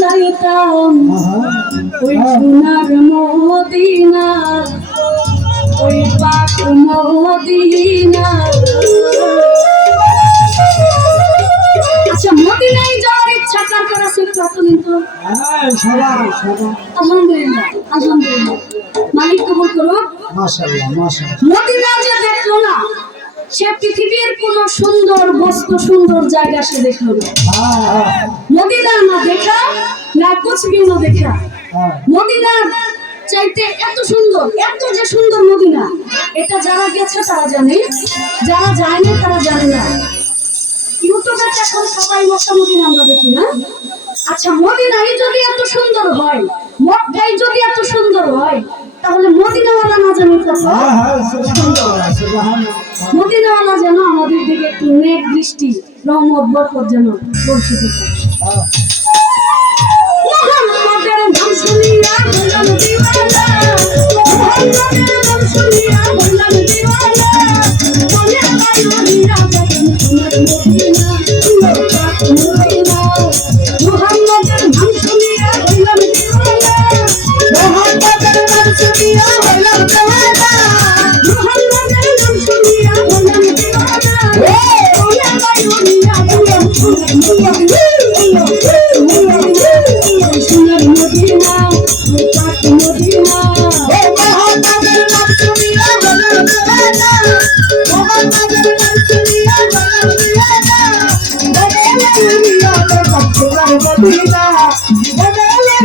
চাইতাম ওই সোনার মদিনা ওই পাক মদিনা আচ্ছা মদিনায় যাওয়ার ইচ্ছা কার কার আছে? একটু হাত তুলুন তো। হ্যাঁ আলহামদুলিল্লাহ আলহামদুলিল্লাহ। মালিক কবুল মাশাআল্লাহ মদিনা যে দেখল না। সে পৃথিবীর কোন সুন্দর বস্তু সুন্দর জায়গা সে দেখল না। হ্যাঁ। হ্যাঁ মদিনা না দেখা না কুচবিন্ন দেখা হ্যাঁ। মদিনা চাইতে এত সুন্দর এত যে সুন্দর মদিনা এটা যারা গেছে তারা জানে। যারা যায়নি তারা জানে না। ইউটিউবে এখন সবাই মক্কা মদিনা আমরা দেখি না। আচ্ছা মদিনাই যদি এত সুন্দর হয় মক্কাই যদি এত সুন্দর হয় তাহলে মদিনাওয়ালা না যেন হ্যাঁ হ্যাঁ মদিনাওয়ালা যেন আমাদের দিকে একটু নেক দৃষ্টি রহমত বরকত যেন বর্ষিত করে।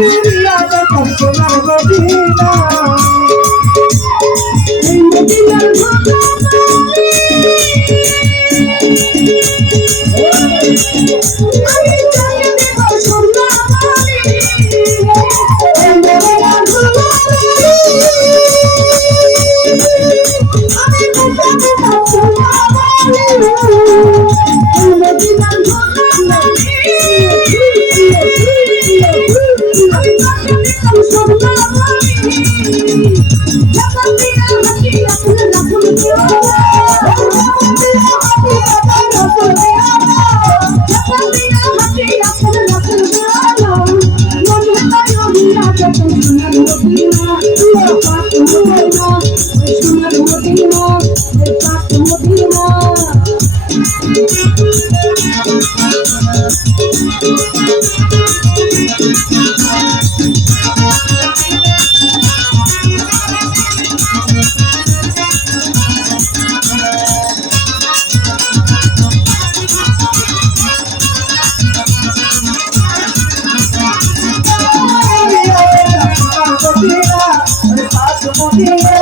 দুনিয়া তো সোনার মদিনা এই মদিনার আমি চাই দেব সোনার মদিনা আমি দিয়া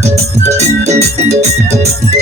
Hallelujah.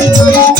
মদিনার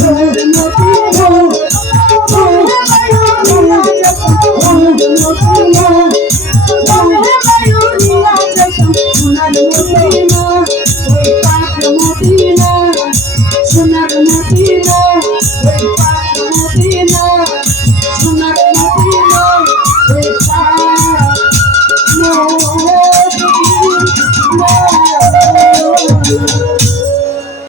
গমে